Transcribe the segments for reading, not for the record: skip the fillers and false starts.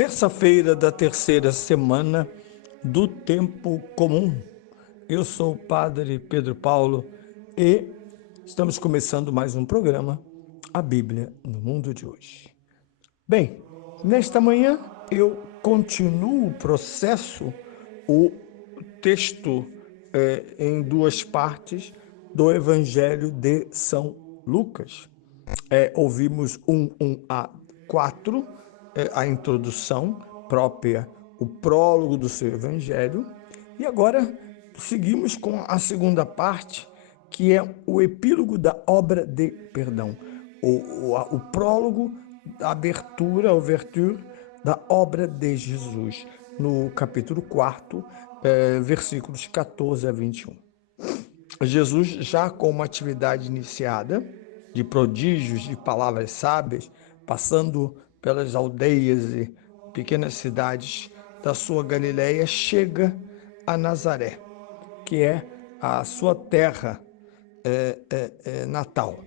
Terça-feira da terceira semana do tempo comum. Eu sou o Padre Pedro Paulo e estamos começando mais um programa, A Bíblia no Mundo de Hoje. Bem, nesta manhã eu continuo o processo, o texto em duas partes do Evangelho de São Lucas. Ouvimos 1 a 4, a introdução própria, o prólogo do seu evangelho, e agora seguimos com a segunda parte, que é o epílogo da obra de perdão, o prólogo, a abertura, a ouverture da obra de Jesus, no capítulo 4, versículos 14 a 21. Jesus, já com uma atividade iniciada, de prodígios, de palavras sábias, passando pelas aldeias e pequenas cidades da sua Galileia, chega a Nazaré, que é a sua terra natal.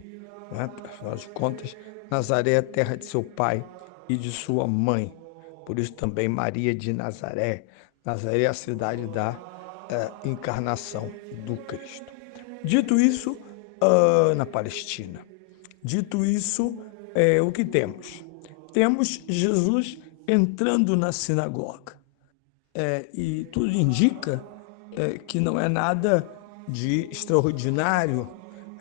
Né? Afinal de contas, Nazaré é a terra de seu pai e de sua mãe. Por isso também Maria de Nazaré. Nazaré é a cidade da encarnação do Cristo. Dito isso, na Palestina. Dito isso, o que temos? Temos Jesus entrando na sinagoga. E tudo indica que não é nada de extraordinário.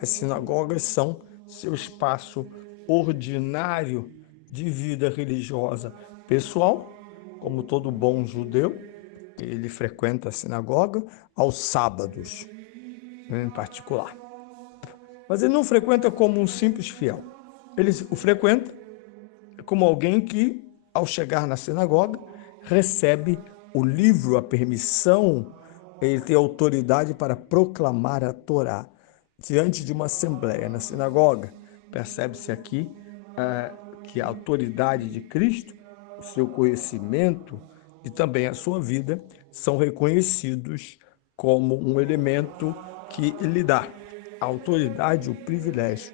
As sinagogas são seu espaço ordinário de vida religiosa pessoal, como todo bom judeu. Ele frequenta a sinagoga aos sábados, em particular. Mas ele não frequenta como um simples fiel. Ele o frequenta como alguém que, ao chegar na sinagoga, recebe o livro, a permissão, ele tem autoridade para proclamar a Torá diante de uma assembleia na sinagoga. Percebe-se aqui que a autoridade de Cristo, o seu conhecimento e também a sua vida são reconhecidos como um elemento que lhe dá a autoridade, o privilégio,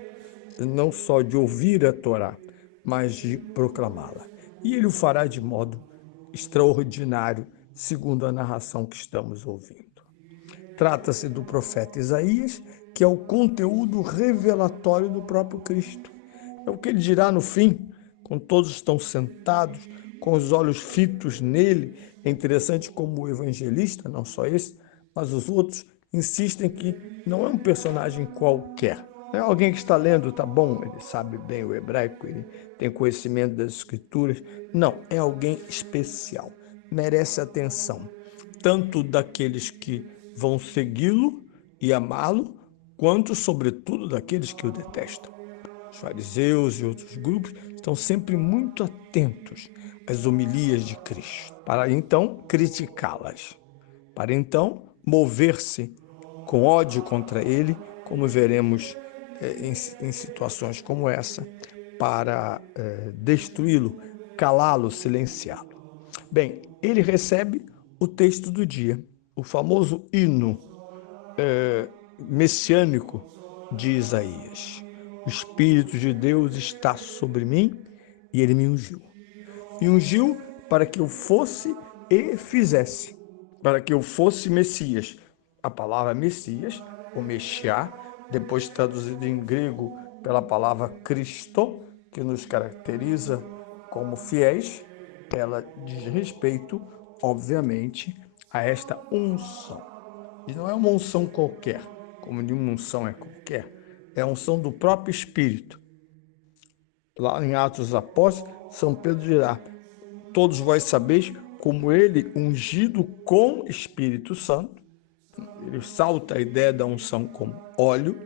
não só de ouvir a Torá, mas de proclamá-la. E ele o fará de modo extraordinário, segundo a narração que estamos ouvindo. Trata-se do profeta Isaías, que é o conteúdo revelatório do próprio Cristo. É o que ele dirá no fim, quando todos estão sentados, com os olhos fitos nele. É interessante como o evangelista, não só esse, mas os outros, insistem que não é um personagem qualquer. Não é alguém que está lendo, tá bom, ele sabe bem o hebraico, ele tem conhecimento das escrituras. Não, é alguém especial, merece atenção, tanto daqueles que vão segui-lo e amá-lo, quanto, sobretudo, daqueles que o detestam. Os fariseus e outros grupos estão sempre muito atentos às homilias de Cristo, para então criticá-las, para então mover-se com ódio contra ele, como veremos em situações como essa, para destruí-lo, calá-lo, silenciá-lo. Bem, ele recebe o texto do dia, o famoso hino messiânico de Isaías. O Espírito de Deus está sobre mim e ele me ungiu. E ungiu para que eu fosse e fizesse, para que eu fosse Messias. A palavra Messias, ou Mexiá, depois traduzido em grego pela palavra Cristo, que nos caracteriza como fiéis, ela diz respeito, obviamente, a esta unção. E não é uma unção qualquer, como nenhuma unção é qualquer, é a unção do próprio Espírito. Lá em Atos dos Apóstolos, São Pedro dirá: todos vós sabeis como ele, ungido com Espírito Santo, ele salta a ideia da unção como óleo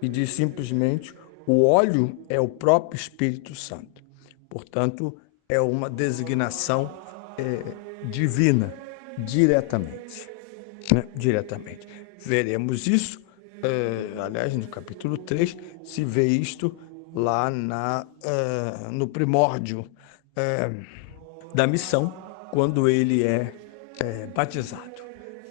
e diz simplesmente: o óleo é o próprio Espírito Santo. Portanto, é uma designação divina, diretamente. Né? Diretamente. Veremos isso, aliás, no capítulo 3, se vê isto lá no primórdio da missão, quando ele é batizado.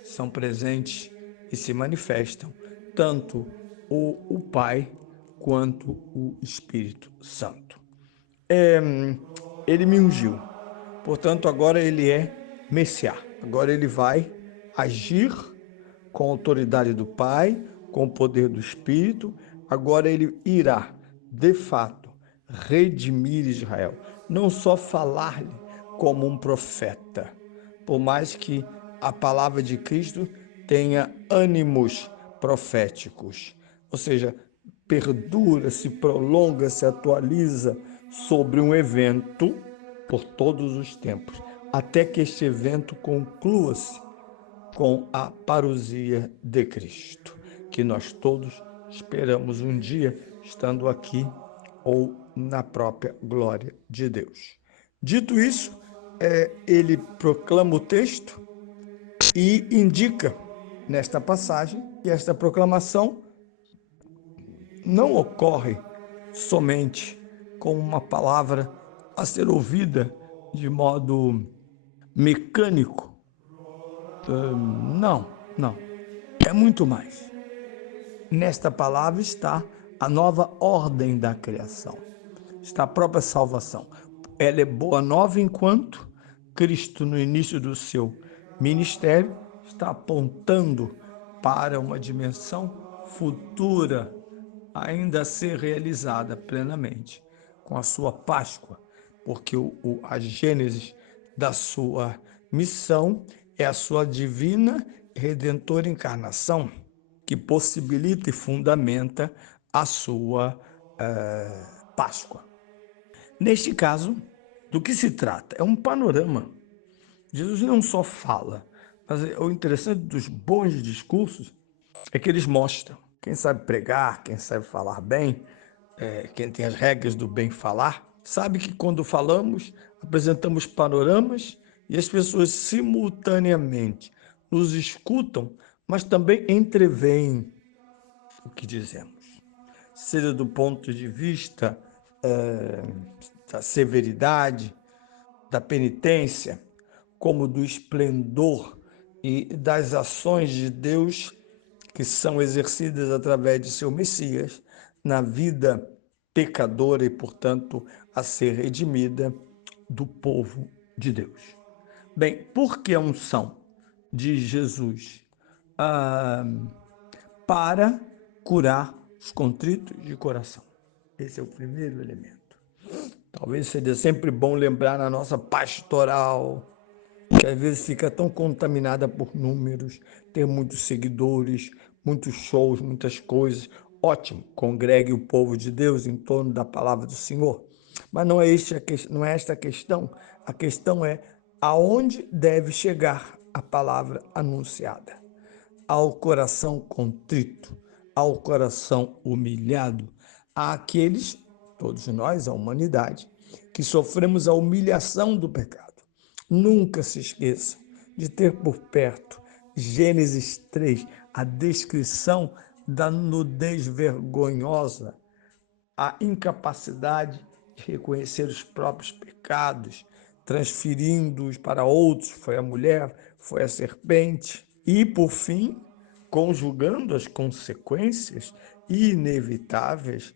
São presentes e se manifestam tanto o Pai quanto o Espírito Santo. Ele me ungiu. Portanto, agora ele é Messias. Agora ele vai agir com a autoridade do Pai, com o poder do Espírito. Agora ele irá, de fato, redimir Israel. Não só falar-lhe como um profeta, por mais que a palavra de Cristo tenha ânimos proféticos, ou seja, perdura, se prolonga, se atualiza sobre um evento por todos os tempos, até que este evento conclua-se com a parousia de Cristo, que nós todos esperamos um dia estando aqui ou na própria glória de Deus. Dito isso, ele proclama o texto e indica nesta passagem que esta proclamação não ocorre somente com uma palavra a ser ouvida de modo mecânico. Não, não. É muito mais. Nesta palavra está a nova ordem da criação, está a própria salvação. Ela é boa nova enquanto Cristo, no início do seu ministério, está apontando para uma dimensão futura, ainda a ser realizada plenamente, com a sua Páscoa, porque a gênese da sua missão é a sua divina e redentora encarnação, que possibilita e fundamenta a sua Páscoa. Neste caso, do que se trata? É um panorama. Jesus não só fala, mas o interessante dos bons discursos é que eles mostram. Quem sabe pregar, quem sabe falar bem, quem tem as regras do bem falar, sabe que quando falamos, apresentamos panoramas e as pessoas simultaneamente nos escutam, mas também entreveem o que dizemos, seja do ponto de vista da severidade, da penitência, como do esplendor e das ações de Deus que são exercidas através de seu Messias na vida pecadora e, portanto, a ser redimida do povo de Deus. Bem, por que a unção de Jesus? Ah, para curar os contritos de coração. Esse é o primeiro elemento. Talvez seja sempre bom lembrar na nossa pastoral, que às vezes fica tão contaminada por números, ter muitos seguidores, muitos shows, muitas coisas. Ótimo, congregue o povo de Deus em torno da palavra do Senhor. Mas não é esta a questão. A questão é aonde deve chegar a palavra anunciada. Ao coração contrito, ao coração humilhado, àqueles, todos nós, a humanidade, que sofremos a humilhação do pecado. Nunca se esqueça de ter por perto Gênesis 3, a descrição da nudez vergonhosa, a incapacidade de reconhecer os próprios pecados, transferindo-os para outros, foi a mulher, foi a serpente, e, por fim, conjugando as consequências inevitáveis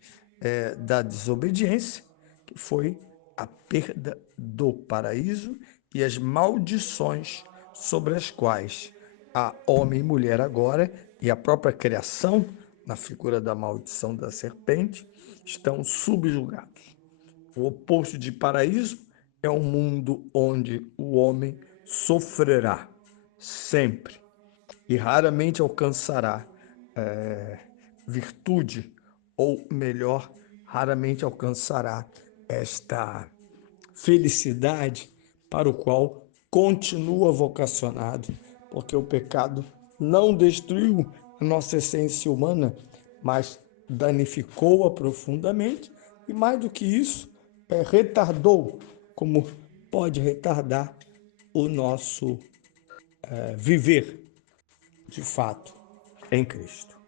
da desobediência, que foi a perda do paraíso e as maldições sobre as quais a homem e mulher agora, e a própria criação, na figura da maldição da serpente, estão subjugados. O oposto de paraíso é um mundo onde o homem sofrerá sempre e raramente alcançará virtude, ou melhor, raramente alcançará esta felicidade para o qual continua vocacionado, porque o pecado não destruiu a nossa essência humana, mas danificou-a profundamente e, mais do que isso, retardou, como pode retardar o nosso viver de fato em Cristo.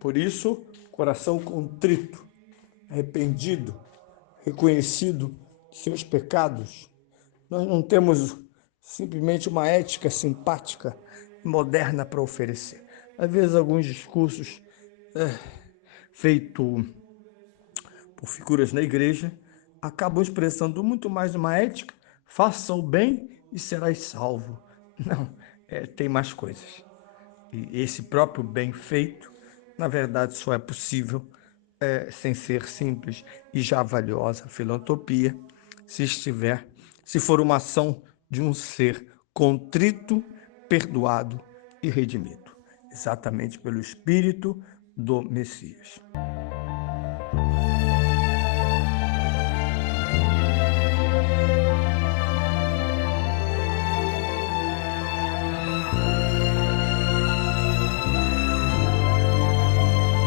Por isso, coração contrito, arrependido, reconhecido de seus pecados. Nós não temos simplesmente uma ética simpática e moderna para oferecer. Às vezes, alguns discursos feitos por figuras na igreja acabam expressando muito mais uma ética faça o bem e serás salvo. Não, tem mais coisas. E esse próprio bem feito, na verdade, só é possível sem ser simples e já valiosa a filantropia, se estiver, se for uma ação de um ser contrito, perdoado e redimido, exatamente pelo Espírito do Messias.